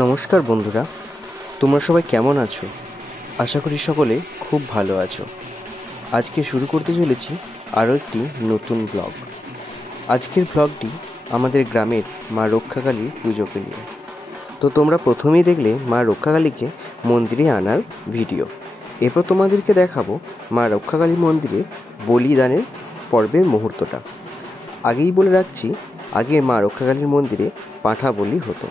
নমস্কার বন্ধুরা, তোমরা সবাই কেমন আছো? আশা করি সকলে খুব ভালো আছো। আজকে শুরু করতে চলেছি আরও একটি নতুন ব্লগ। আজকের ব্লগটি আমাদের গ্রামের মা রক্ষাকালীর পুজোকে নিয়ে। তো তোমরা প্রথমেই দেখলে মা রক্ষাকালীকে মন্দিরে আনার ভিডিও। এরপর তোমাদেরকে দেখাবো মা রক্ষাকালী মন্দিরে বলিদানের পর্বের মুহূর্তটা। আগেই বলে রাখছি, আগে মা রক্ষাকালীর মন্দিরে পাঁঠা বলি হতো।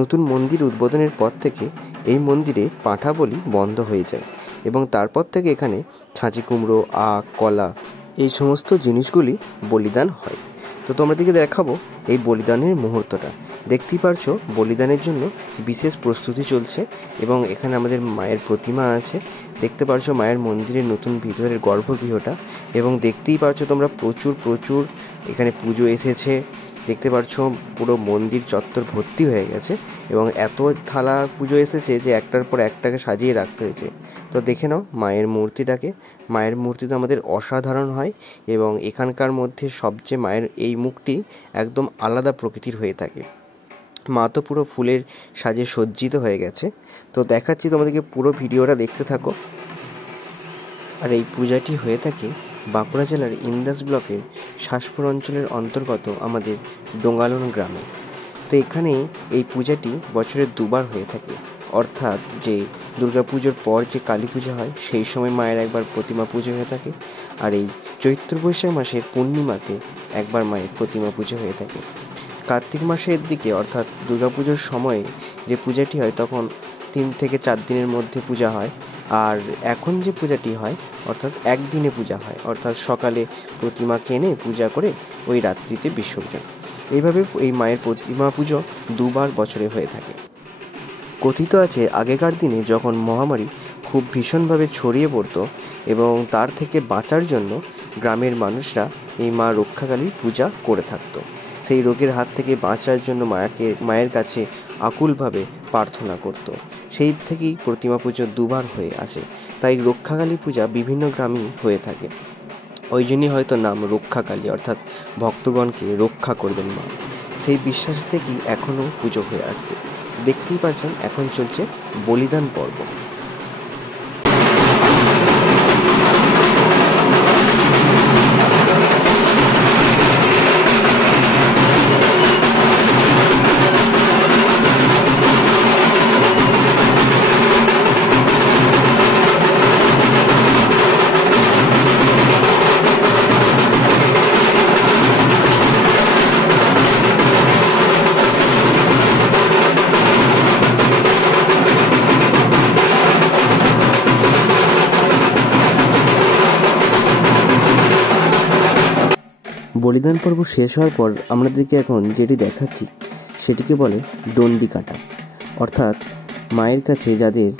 নতুন মন্দির উদ্বোধনের পর থেকে এই মন্দিরে পাঁঠা বলি বন্ধ হয়ে যায় এবং তারপর থেকে এখানে ছাঁচি কুমড়ো, আখ, কলা এই সমস্ত জিনিসগুলি বলিদান হয়। তো তোমাদেরকে দেখাবো এই বলিদানের মুহূর্তটা। দেখতেই পারছো বলিদানের জন্য বিশেষ প্রস্তুতি চলছে এবং এখানে আমাদের মায়ের প্রতিমা আছে। দেখতে পারছো মায়ের মন্দিরের নতুন ভিতরের গর্ভগৃহটা এবং দেখতেই পারছো তোমরা প্রচুর এখানে পুজো এসেছে। দেখতে পারছো পুরো মন্দির চত্বর ভর্তি হয়ে গেছে এবং এত থালা পুজো এসেছে যে একটার পর একটাকে সাজিয়ে রাখতে হয়েছে। তো দেখে নাও মায়ের মূর্তিটাকে। মায়ের মূর্তি তো আমাদের অসাধারণ হয় এবং এখানকার মধ্যে সবচেয়ে মায়ের এই মুখটি একদম আলাদা প্রকৃতির হয়ে থাকে। মা তো পুরো ফুলের সাজে সজ্জিত হয়ে গেছে। তো দেখাচ্ছি তোমাদেরকে, পুরো ভিডিওটা দেখতে থাকো। আর এই পূজাটি হয়ে থাকে বাঁকুড়া জেলার ইন্দাস ব্লকের শাসপুর অঞ্চলের অন্তর্গত আমাদের ডোঙ্গালন গ্রামে। তো এখানে এই পূজাটি বছরের দুবার হয়ে থাকে, অর্থাৎ যে দুর্গাপুজোর পর যে কালী পূজা হয় সেই সময় মায়ের একবার প্রতিমা পুজো হয়ে থাকে, আর এই চৈত্র বৈশাখ মাসের পূর্ণিমাতে একবার মায়ের প্রতিমা পুজো হয়ে থাকে। কার্তিক মাসের দিকে অর্থাৎ দুর্গাপুজোর সময়ে যে পূজাটি হয় তখন 3 থেকে 4 দিনের মধ্যে পূজা হয়। আর এখন যে পূজাটি হয় অর্থাৎ একদিনে পূজা হয়, অর্থাৎ সকালে প্রতিমাকে এনে পূজা করে ওই রাত্রিতে বিসর্জন। এইভাবে এই মায়ের প্রতিমা পুজো দুবার বছরে হয়ে থাকে। কথিত আছে আগেকার দিনে যখন মহামারী খুব ভীষণভাবে ছড়িয়ে পড়তো এবং তার থেকে বাঁচার জন্য গ্রামের মানুষরা এই মা রক্ষাকালীর পূজা করে থাকতো। সেই রোগের হাত থেকে বাঁচার জন্য মায়ের কাছে আকুলভাবে প্রার্থনা করত। সেই থেকেই প্রতিমা পুজো দুবার হয়ে আসে। তাই রক্ষাকালী পূজা বিভিন্ন গ্রামেই হয়ে থাকে। ওই জন্যই হয়তো নাম রক্ষাকালী, অর্থাৎ ভক্তগণকে রক্ষা করবেন মা। সেই বিশ্বাস থেকেই এখনও পুজো হয়ে আসছে। দেখতেই পাচ্ছেন এখন চলছে বলিদান পর্ব। বলিদান পর্ব শেষ হওয়ার পর আমাদেরকে এখন যেটি দেখাচ্ছি সেটিকে বলে ডন্ডি কাটা। অর্থাৎ মায়ের কাছে যাদের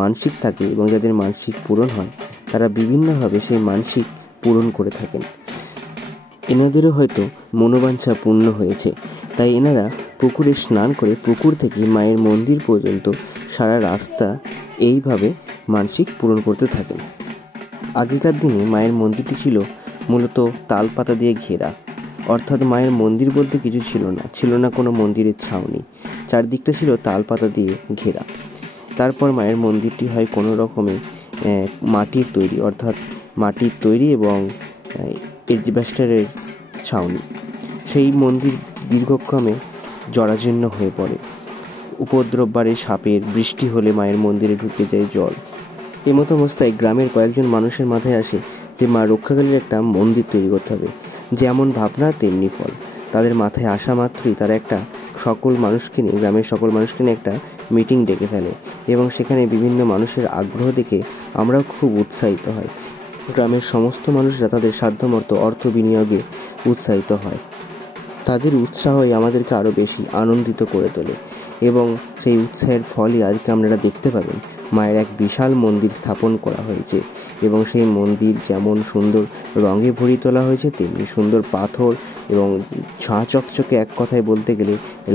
মানসিক থাকে এবং যাদের মানসিক পূরণ হয় তারা বিভিন্নভাবে সেই মানসিক পূরণ করে থাকেন। এনাদেরও হয়তো মনোবাঞ্ছা পূর্ণ হয়েছে, তাই এনারা পুকুরে স্নান করে পুকুর থেকে মায়ের মন্দির পর্যন্ত সারা রাস্তা এইভাবে মানসিক পূরণ করতে থাকেন। আগেকার দিনে মায়ের মন্দিরটি ছিল মূলত তাল পাতা দিয়ে ঘেরা, অর্থাৎ মায়ের মন্দির বলতে কিছু ছিল না কোনো মন্দিরের ছাউনি, চারদিকটা ছিল তাল পাতা দিয়ে ঘেরা। তারপর মায়ের মন্দিরটি হয় কোনো রকমে মাটির তৈরি, অর্থাৎ মাটির তৈরি এবং এজবেস্টারের ছাউনি। সেই মন্দির দীর্ঘক্রমে জরাজীর্ণ হয়ে পড়ে। উপদ্রব বাড়ে সাপের, বৃষ্টি হলে মায়ের মন্দিরে ঢুকে যায় জল। এমতো অবস্থায় গ্রামের কয়েকজন মানুষের মাথায় আসে যে মা রক্ষাকালীর একটা মন্দির তৈরি করতে হবে। যেমন ভাবনা তেমনি ফল। তাদের মাথায় আসা মাত্রই তারা গ্রামের সকল মানুষকে নিয়ে একটা মিটিং ডেকে ফেলে এবং সেখানে বিভিন্ন মানুষের আগ্রহ দেখে আমরাও খুব উৎসাহিত হয়। গ্রামের সমস্ত মানুষরা তাদের সাধ্যমতো অর্থ বিনিয়োগে উৎসাহিত হয়। তাদের উৎসাহই আমাদেরকে আরও বেশি আনন্দিত করে তোলে এবং সেই উৎসাহের ফলই আজকে আপনারা দেখতে পাবেন মায়ের এক বিশাল মন্দির স্থাপন করা হয়েছে এবং সেই মন্দির যেমন সুন্দর রঙে ভরিয়ে তোলা হয়েছে তেমনি সুন্দর পাথর এবং ঝাঁ চকচকে, এক কথায় বলতে গেলে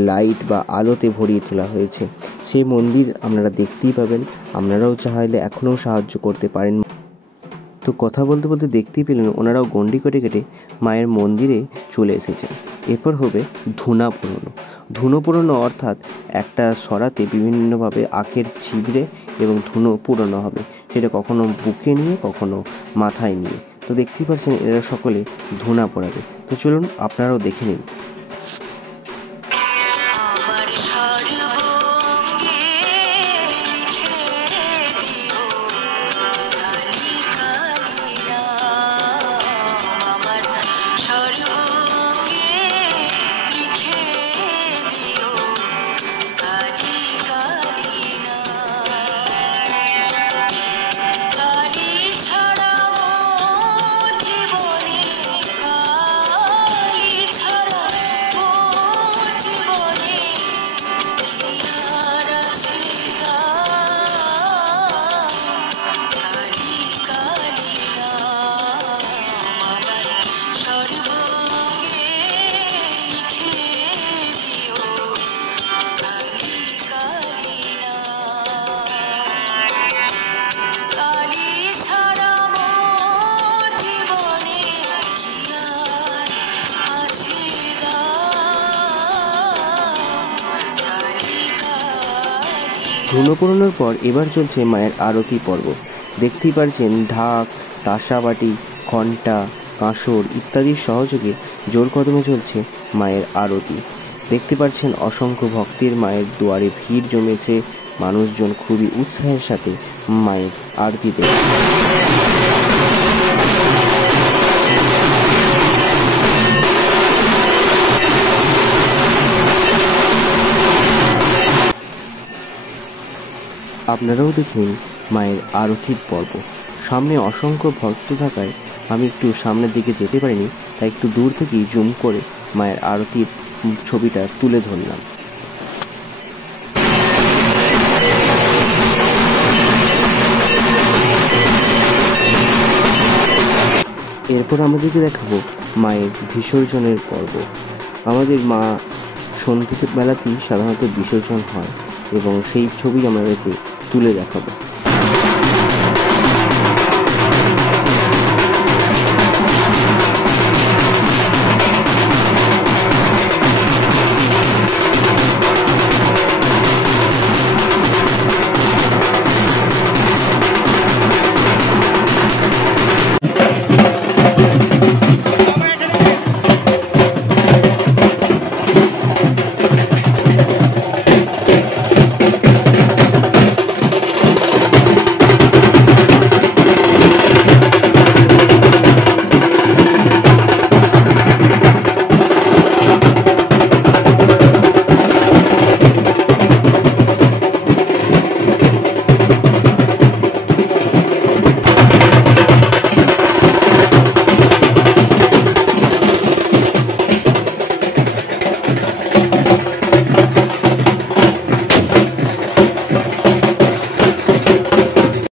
লাইট বা আলোতে ভরিয়ে তোলা হয়েছে। সেই মন্দির আপনারা দেখতেই পাবেন। আপনারাও চাইলে এখনও সাহায্য করতে পারেন। তো কথা বলতে বলতে দেখতেই পেলেন ওনারাও গন্ডি কেটে মায়ের মন্দিরে চলে এসেছে। এরপর হবে ধুনা পোড়ানো। ধুনো পোড়ানো অর্থাৎ একটা সরাতে বিভিন্নভাবে আখের ছিবড়ে এবং ধুনো পোড়ানো হবে, সেটা কখনো বুকে নিয়ে কখনো মাথায় নিয়ে। তো দেখতেই পাচ্ছেন এরা সকলে ধুনা পোড়াবে। তো চলুন আপনারাও দেখে নিন। ধুনো পোড়ানোর পর এবার চলছে মায়ের আরতি পর্ব। দেখতেই পারছেন ঢাক, তাসাবাটি, ঘণ্টা, কাঁসর ইত্যাদির সহযোগে জোর কদমে চলছে মায়ের আরতি। দেখতে পাচ্ছেন অসংখ্য ভক্তের মায়ের দুয়ারে ভিড় জমেছে, মানুষজন খুবই উৎসাহের সাথে মায়ের আরতি দেখছে। আপনারাও দেখুন মায়ের আরতির পর্ব। সামনে অসংখ্য ভক্ত থাকায় আমি একটু সামনের দিকে যেতে পারিনি, তাই একটু দূর থেকেই জুম করে মায়ের আরতির ছবিটা তুলে ধরলাম। এরপর আমাদেরকে দেখাবো মায়ের বিসর্জনের পর্ব। আমাদের মা সন্ধ্যে বেলাতেই সাধারণত বিসর্জন হয় এবং সেই ছবি আমাদেরকে তুলে দেখাবো।